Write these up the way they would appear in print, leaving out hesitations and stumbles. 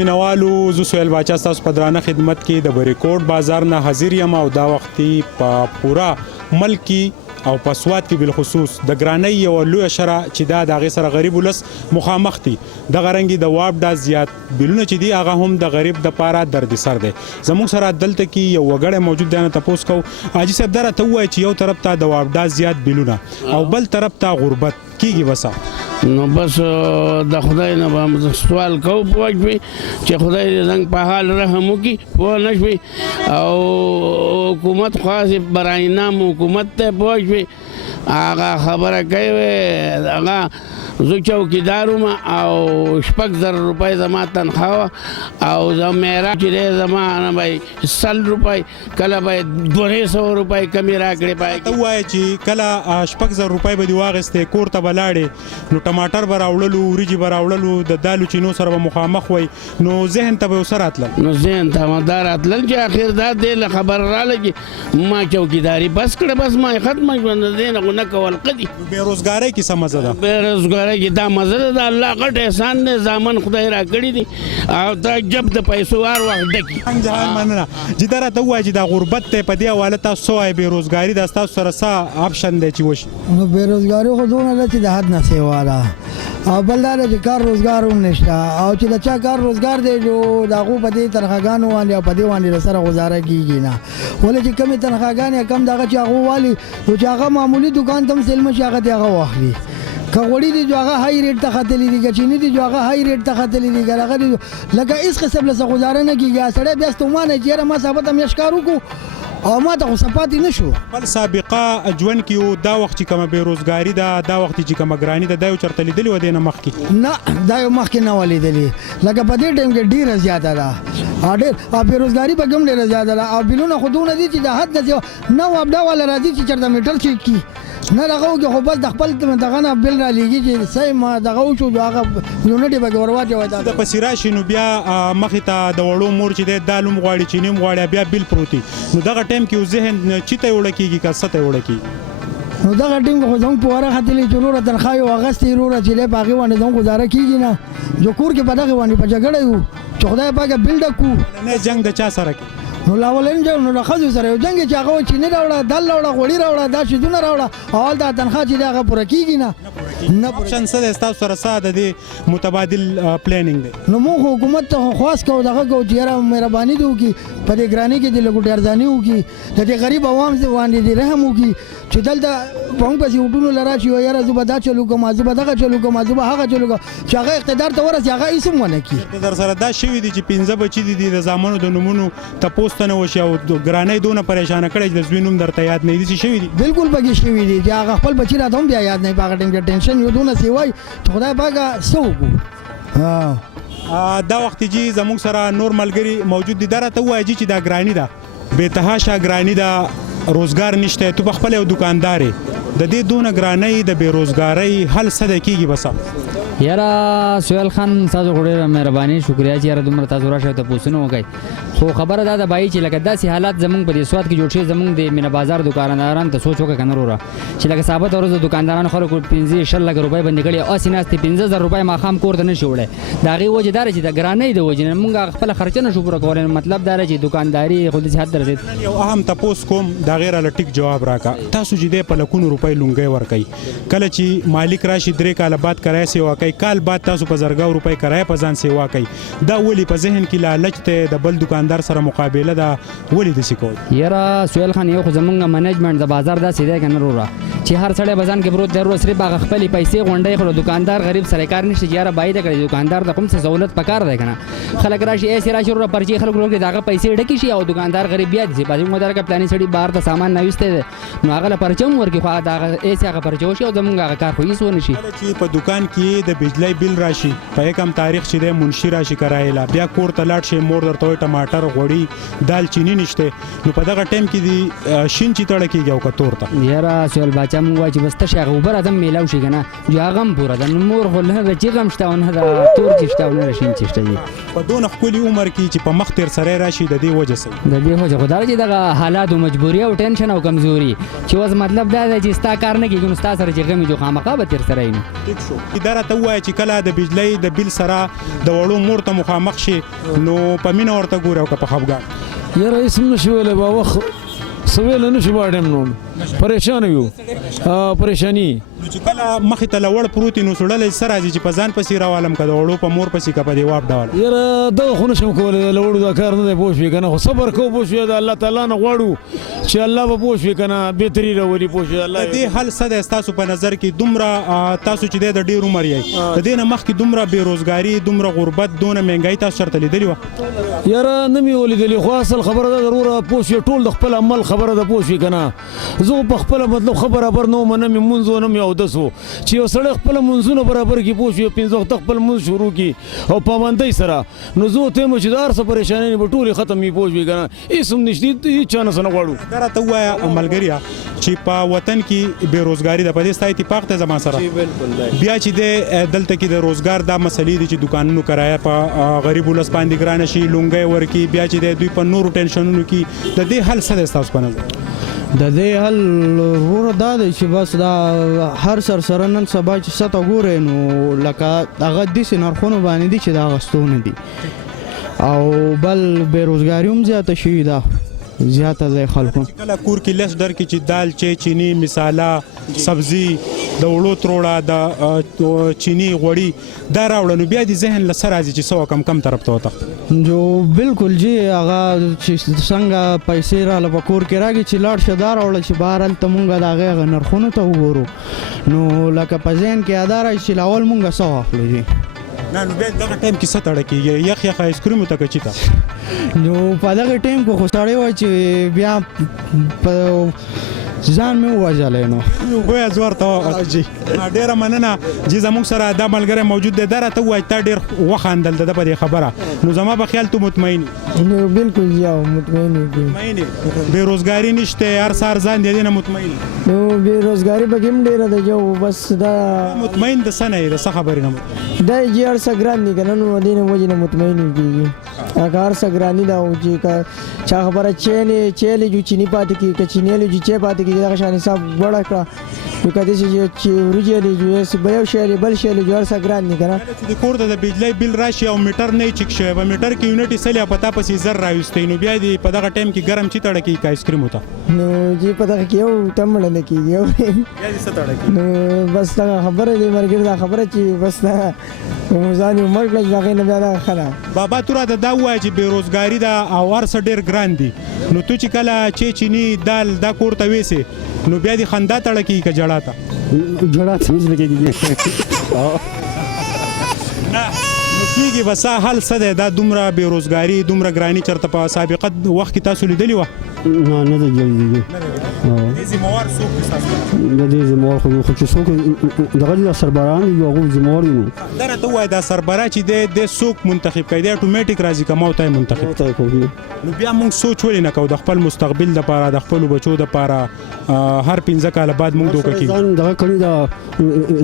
مینوالو زه سهیل باچا ستاسو په درانه خدمت کې د بریکوټ بازار نه حاضر یم او دا وختي په پوره ملک کې او په سواد کې بالخصوص د ګرانۍ یوه لویه شرح چې دا د هغې سره غریب ولس مخامخ دي. دغه رنګې د واپډا زیات بیلونه چې دي هغه هم د غریب دپاره دردسر دی. زموږ سره دلته کې یو وګړی موجود دی، نه تپوس کوو. حاجي صاحب دا راته ووایه چې یو طرف ته د واپډا زیات بیلونه او بل طرف ته غربت کېږي وسه نو بس د خدای نه به سوال کوو پوه شوې چې خدای دې زنګ په حال رحم وکړي پوه نه شوې او حکومت خاص برای نام حکومت ته پوه شوې هغه خبره کوي هغه زه چوکیدار وم او 6,000 روپۍ زما تنخواه او زه معراج چې دی زما نه به 100 روپۍ کله به 200 روپۍ کمې راکړې ته ووایه چې کله 6,000 روپۍ به دې واخیستې کور ته به لاړې نو ټماټر به راوړلو وریجې به راوړلو د دالو چینو سره به مخامخ وی نو ذهن ته به یو څه راتلل نو ذهن ته به دا راتلل چې اخر دا دې له خبره راله چې ما چوکیداري بس کړه بس ما یې ختمه شوه د دې نه خو نه کول ښه دي. بېروزګارۍ کې څه مزه ده؟ بېروزګارۍ کې دا مزه ده د الله غټ احسان دی زامن خدای راکړي دي او تعجب د پیسو هر وخت ډکي جهان مننه. چې دا راته ووایه چې دا غربت دی په دې حواله تاسو څه وایئ بېروزګاري دا ستاسو سره څه آپشن دی چې وشي؟ نو بېروزګاري خو دونه ده چې د حد نه سیوا ده او بل دا ده چې کار روزګار هم نشته او چې د چا کار روزګار دی نو د هغو په دې تنخواګانو باندې او په دې باندې له سره گزاره کېږي نه. ولې چې کمې تنخواګانې کم دغه چې هغو والي نو چې هغه معمولي دوکان ته هم سیلمه شي هغه دې هغه واخلي. که غوړي دي جو هغه هاي ریټ ته ختلي دي، که چیني دي جو هغه هاي ریټ ته ختلي دي، که هغه دي لکه هېڅ قسم له څه گزاره نه کېږي. سړی بیا ستومانه چې یاره ما ثابته میاشت کار وکړو او ما ته خو څه پاتې نه شو. بل سابقه ژوند کې یو دا وخت چې کومه بېروزګاري ده دا وخت چې کومه ګراني ده دا یو چېرته لیدلې وه دې نه مخکې؟ نه دا یو مخکې نه وه لیدلې. لکه په دې ټایم کې ډېره زیاته ده ډېر او بېروزګاري پکې هم ډېره زیاته ده او بیلونه خو دونه دي چې د حد نه نه واپډا والا راځي چې چېرته میټر چیک کړي نه دغه وکړي خو بس د خپل دغه نه بل رالیږي چې صحیح ما دغه وشو هغه یونټ یې پکې ور واچوی. د پسې راشي نو بیا مخې ته د وړو مور چې دی دال هم غواړي چیني هم غواړي بیا بل پروت وي نو دغه ټایم کې یو ذهن چي ته یې وړه کېږي که څه ته یې وړه کېږي؟ نو دغه ټیم خو زموږ په وره ختلي چې وروره تنخوا یې واخیستې وروره چې دی په هغې باندې زموږ ګزاره کېږي نه جو کور کې په دغې باندې په جګړه یو چې خدای پاکه بل ډک کړو. نه جنګ د چا سره کې؟ نو لاولین جنګ نو د ښځو سره یو جنګ چې هغه چیني راوړه دال راوړه غوړي راوړه دا شیدونه راوړه او هلته تنخوا چې دی هغه پوره کېږي نه آپشن څه دی ستاسو سره څه د دې متبادل پلانینګ دی؟ نو موږ حکومت ته خواست کوو دغه کوو چې یاره مهرباني دې وکړي په دې ګرانۍ کې دې لږ ډېر ارزاني وکړي د دې غریب عوام باندې دې رحم وکړي چې دلته په موږ پسې وټونو له راشي وایي یاره زه به دا چلو کوم زه به دغه چلو کوم زه به هغه چلو کوم چې هغه اقتدار ته ورسي هغه هېڅ هم ونه کړي. در سره دا شوي دي چې 15 بچي دي د زامنو د نومونو تپوس ته نه وشي او ګرانۍ دونه پریشانه کړی چې د زوی نوم درته یاد نه وي داسې شوي دي؟ بالکل پکې شوي دي چې هغه خپل بچي راته هم بیا یاد نه وي په هغه ټایم کې ټینشن یو دونه سې وایي چې خدای پاکه څه وکړو. دا وخت چې زموږ سره نور ملګري موجود دي دا راته ووایه چې دا ګراني ده بېتحاشه ګراني ده روزګار نشته تو په خپل یو دکاندار د دې دونه ګرانۍ د بېروزګارۍ حل څه دی کېږي بس؟ یاره سهیل خان تاسو خو ډېره مهرباني شکریه چې یاره دومره تاسو راشئ تپوسونه وکړئ خو خبره دا ده بایي چې لکه داسې حالات زموږ په دې سواد کې جوړ شوي زموږ د مینه بازار دکانداران ته سوچ وکړه که نه وروره چې لکه ثابت ورځ د دکاندارانو خلکو 15-20 لکه روپۍ بندي کړي او هسې ناستې 15,000 روپۍ ماښام کور ته نه شي وړی د هغې وجې دا ده چې د ګرانۍ د وجې نه موږ خپله خرچه نه شو پوره کولی مطلب دا ده چې دکانداري خو داسې حد ته رسېد. یو اهم تپوس کوم د هغې راله ټیک جواب راکړه تاسو چې دی په لکونو روپۍ لونګۍ ورکوئ کله چې مالک راشي 3 کاله بعد کرایه سیوا کوي کال بعد تاسو په زرګاو روپۍ کرایه په ځان سیوا کوي دا ولې په ذهن کې لالچ ته د بل دکاندار سره مقابله ده ولې داسې کوئ؟ یاره سهیل خان یو خو زموږ منیجمنټ د بازار داسې دی که نه وروره چې هر سړی په ځان کې پروت دی وروره صرف هغه خپلې پیسې غونډوي خو دکاندار غریب سره کار نشته چې یاره بایده کړي دکاندار ته کوم څه سهولت پکار دی که نه خلک راشي ایسې راشي وروره پرچې خلک وروره د هغه پیسې ډکې شي او دکاندار غریب بیا دي بعضې موږ درکه پلاني سړي بهر ته سامان نویستی دی نو هغه له پرچه هم ورکړي خو د هغه ایسې هغه پرچه وشي او زموږ هغه کار خو هېڅ ونه شي. کله چې په دکان کې د بجلی بل راشي په یکم تاریخ چې دی منشي راشي کرایې لا بیا کور ته لاړ شي مور درته وایي ټماټر ټماټر غوړي دال چینی نشته نو په دغه ټیم کې دی شین چې تړه کېږي او کتور ته یاره سوال باچا مونږ وایي چې بس تشه هغه اوبه راته میلاو شي که نه جو هغه هم پوره ده نو مور خو نه د چیغ هم شته او نه د تور چې شته او نه د شین چې شته دي په دونه ښکلي عمر کې چې په مخ تیر سری راشي د دې وجه څه د دې وجه خو دا چې دغه حالات او مجبوري او ټینشن او کمزوري چې اوس مطلب دا دی چې ستا کار نه کېږي نو ستا سره چې غمي جو خامخا به تیر سره وي ټیک شو دا راته ووایه چې کله د بجلۍ د بیل سره د وړو مور ته مخامخ شي نو په مینه ورته ګوري او که په خفګان یاره هېڅ هم نشي ویلی با وخت څه ویلی نه شو باډیم نو پریشانه یو پریشاني نو چې کله مخې ته لوړ پروت وي نو سړلی څه راځي چې په ځان پسې راولم که د وړو په مور پسې که په دې واپ ډول یاره دغه خو نشم کولی د لوړو دا کار نه دی پوه شوې که نه خو صبر کوو پوه شوې د الله تعالی نه غواړو چې الله به پوه شوې که نه بهتري راولي پوه شوې د دې حل څه دی ستاسو په نظر کې دومره تاسو چې دی د ډېر عمر یې د دې نه مخکې دومره بېروزګاري دومره غربت دونه مهنګایي تاسو چېرته لیدلې وه یاره نه مې ولیدلې خو اصل خبره ده ضروره پوه شوې ټول د خپل عمل خبره ده پوه شوې که نه زه په خپله مطلب ښه برابر نه وم نه مې مونځ و نه مې اودس و چې یو سړی خپله مونځونه برابر کړي پوه شوې پنځه وخته خپل مونځ شروع کړي او پابندۍ سره نو زه ورته یم چې د هر څه پریشانۍ به ټولې ختم وي پوه شوې که نه هېڅ هم نشته هېڅ چا نه څه نه غواړو دا راته ووایه ملګريه چې په وطن کې بېروزګاري ده په دې ستا اتفاق دی زما سره بیا چې دی دلته کې د روزګار دا مسلې دي چې دوکانونو کرایه په غریب ولس باندې ګرانه شي لونګۍ ورکړي بیا چې دی دوی په نورو ټینشنونو کې د دې حل څه دی ستاسو په نظر د دې حل وروره دا دی چې بس دا هر سره نن سبا چې سطح ګورئ نو لکه هغه داسې نرخونو باندې دي چې د اخیستو نه دي او بل بېروزګاري هم زیاته شوې ده زیاته دی خلکو چې کله کور کې لس ډر کې چې دال چینی مساله سبزي د وړو تروړه د چینی غوړي دا راوړه نو بیا دې ذهن له څه راځي چې څه کم ترف ته وته جو بالکل جی هغه چې څنګه پیسې راله په کور کې راږي چې لاړ شه دا راوړه چې بهر هلته مونږ د هغې نرخونو ته وګورو نو لکه په ذهن کې ادا راشي چې لاول مونږ څه واخلو جی نه نو بیا دغه ټایم کې څه تړه کېږي یخ یخ آیسکریمو ته که چي ته نو په دغه ټایم کې خو سړی وایي چې بیا په ځان مې ووژلی نو ګویا زه ورته جی ډېره مننه چې زموږ سره دا ملګری موجود دی دا راته ووایي تا ډېر وخندل د ده په دې خبره نو زما په خیال تو مطمئن نو بالکل یا مطمئن یم مطمئن بېروزګاري نشته هر سهار ځان د دې نه مطمئن نو بېروزګاري پکې هم ډېره ده جو بس دا مطمئن د څه نه یې د څه خبرې نه مطمئن دا چې هر څه ګران دي که نه نو د دې نه وجې نه مطمئن کېږي هغه هر څه ګراني ده او چې چا خبره چیلې جو چینی پاتې کېږي که چینیلې جو چای پاتې کېږي دغه شان حساب غوړه کړه نو که داسې چې وریجې دي جو به یو شی دی بل شی دی جو هر څه ګران دي که نه چې د کور ته د بجلی بل راشي او میټر نه چک شوی په میټر کې یونټ سلی په تا پسې زر راوستي نو بیا دې په دغه ټایم کې ګرم چې تړه کېږي آیسکریم ته نو چې په دغه کې یو تمړه نه کېږي یو بیا دې څه تړه کېږي نو بس دغه خبره دی ملګري دا خبره چې بس ځان یې مړ کړه چې هغې نه بیا دغه ښه ده بابا تو راته دا ووایه چې بېروزګاري ده او هر څه ډېر ګران دي نو تو چې کله چینی دال دا کور ته ویسې نو بیا دې خندا تړه کېږي که جړا ته جړا ته مې زړه کېږي نه نو کېږي به ستا حل څه دی دا دومره بېروزګاري دومره ګراني چېرته په سابقه وخت کې تاسو لیدلې وه نه ده جوړېږي دې ذمهوار څوک دي ستاسو د دې ذمهوار خو چې څوک دغه دي سربراهان دي هغوی ذمهوار دي نو دا راته ووایه دا سربراه چې دی دی څوک منتخب کوي دی اټومیټیک راځي که ما ورته یې منتخب ته کوي نو بیا موږ سوچ ولې نه کوو د خپل مستقبل دپاره د خپلو بچو دپاره هر 15 کاله بعد موږ دوکه کېږو ځان دغه کړي دا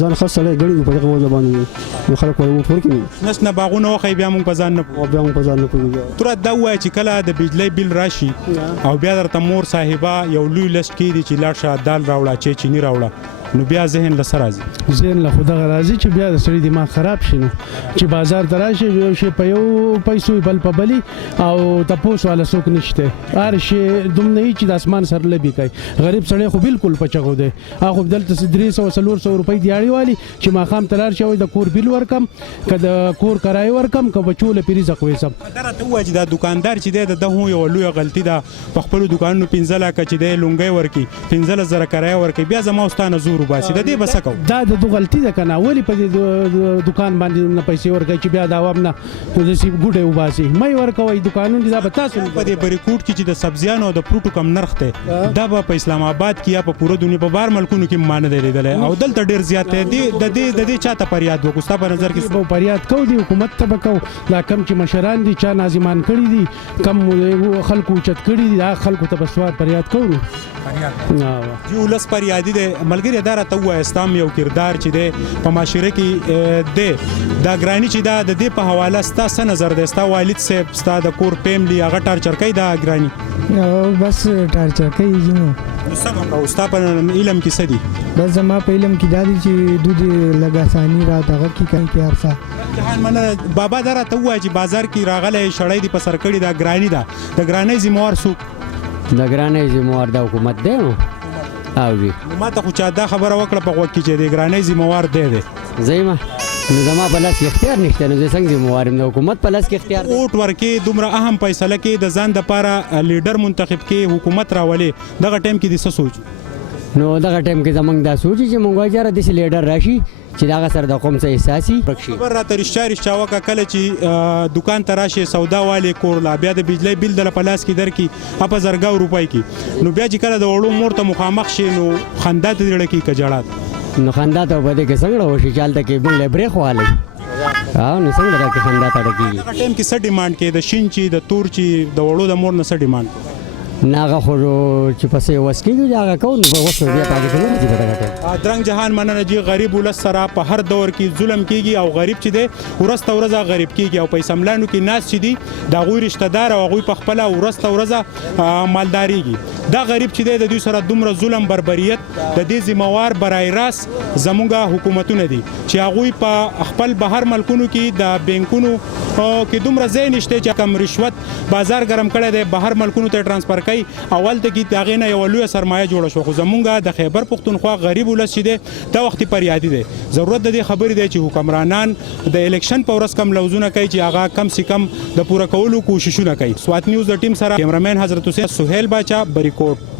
ځان ښه سړی ګڼي په دغه وجه باندې نو خلک ورته ووټ ورکوي نس نه باغونه وښیي بیا موږ په ځان نه پوهېږو او بیا موږ په ځان نه پوهېږو تو راته دا ووایه چې کله د بجلی بل راشي او بیا درته مور صاحبه یو لوی لسټ کېږدي چې لاړ شه دال راوړه چینی راوړه نو بیا ذهن له څه راځي ذهن له خو دغه راځي چې بیا د سړي دماغ خراب شي نو چې بازار ته راشي یو شی په یو پیسو بل په بلي او تپوس والا څوک نشته هر شی دومره چې د اسمان سر لبي کوي غریب سړی خو بالکل پچغو دی هغه دلته 300-400 روپۍ دیاړي والی چې ماښام ته لاړ شي د کور بیل ورکم که د کور کرایه ورکم که بچو له پې رزق ویسم دا راته ووایه چې دا دوکاندار چې دی د ده یوه لویه غلطي ده په خپلو دوکانونو 15 لکه چې دی لونګۍ ورکړي 15,000 کرایه ورکړي بیا زما او ستا نه زور ور وباسي د دې بس کو دا د غلطي ده کنه ولی په دې دکان باندې نه پیسې ورکړي چې بیا د عوام نه د سی ګوډه وباسي مې ورکوي دکانونه دا به تاسو په دې بریکوټ کې چې د سبزیانو او د فروټو کم نرخ ته دا به په اسلام آباد کې یا په پوره دنیا په بار ملکونو کې مان دی لیدل او دلته ډیر زیات دی د دې چاته فریاد وکړو ستا په نظر کې به فریاد کو دی حکومت ته بکو دا کم چې مشران دي چا نازمان کړي دي کم خلکو چت کړي دي دا خلکو ته بسوار فریاد کوو یو لس فریادي دی ملګری اداره ته وایي استام یو کردار چې دی په معاشره کې دی دا ګرانی چې دا د دې په حواله ستا څه نظر دی ستا والد صاحب ستا د کور فیملی هغه ټارچر کوي دا ګرانی بس ټارچر کوي جنو او ستا په علم کې څه دي بس زما په علم کې دا دي چې دود لګاسانی را دغه کې کوي کې هرڅه جهان مننه بابا دره ته وایي چې بازار کې راغلی شړی دی په سر کړي دا ګرانی ده د ګرانی ذمہوار څوک د ګرانۍ ذمہوار د حکومت دی نو او جی ما ته خو چا دا خبره وکړه په غوږ کې چې د ګرانی ذمہوار دی زېما نو زما په لاس کې اختیار نشته نو زه څنګه ذمہوار یم د حکومت په لاس کې اختیار دی اوټ ورکې دومره اهم فیصله کې د ځان د پاره لیډر منتخب کې حکومت راولي دغه ټیم کې د څه سوچ نو دغه ټیم کې زمونږ دا سوچي چې مونږ وایي د لیډر راشي چې دا سره د قوم څخه احساسي رکشي خبر راته رښتیا وکړه کله چې دکان ته راشي سودا والے کور لا بیا د بجلی بل د پلاس کې در کې اپ زرګاو روپۍ کې نو بیا چې کله د وړو مور ته مخامخ شي نو خندا ته ډړه کې کجړات نو خندا ته بده کې څنګه وشي چالت کې بل برېخ والے نو څنګه راکې خندا ته ډکی هغه ټیم کې څه ډیماند کې د شین چی د تور چی د وړو د مور نه څه ډیماند ناغه خو چې پسې وسکیږي هغه کو نو په وسو بیا پاتې کړو چې بدغه درنګ جهان مننه جی غریب ولس سره په هر دور کې ظلم کیږي او غریب چې دی ورسته ورځه غریب کیږي او پیسې ملانو کې ناس چې دی دا غوی رشتہ دار او غوی په خپل ورسته ورځه مالداریږي دا غریب چې دی د دوی سره دومره ظلم بربریت د دې ذمہوار برای راس زموږه حکومتونه دي چې هغوی په خپل بهر ملکونو کې د بانکونو کې دومره ځای نشته چې کم رشوت بازار ګرم کړی دی بهر ملکونو ته ټرانسفر کوي اول ته کې داغه نه یو لوی سرمایه جوړه شو خو زمونږه د خیبر پختونخوا غریب ولس چې دی دا وخت فریادي دی ضرورت د دې خبرې دی چې حکمرانان د الیکشن په ورځ کم لوزونه کوي چې هغه کم سي کم د پوره کولو کوششونه کوي سوات نیوز د ټیم سره کیمرامین حضرت حسین سہیل باچا بریکوټ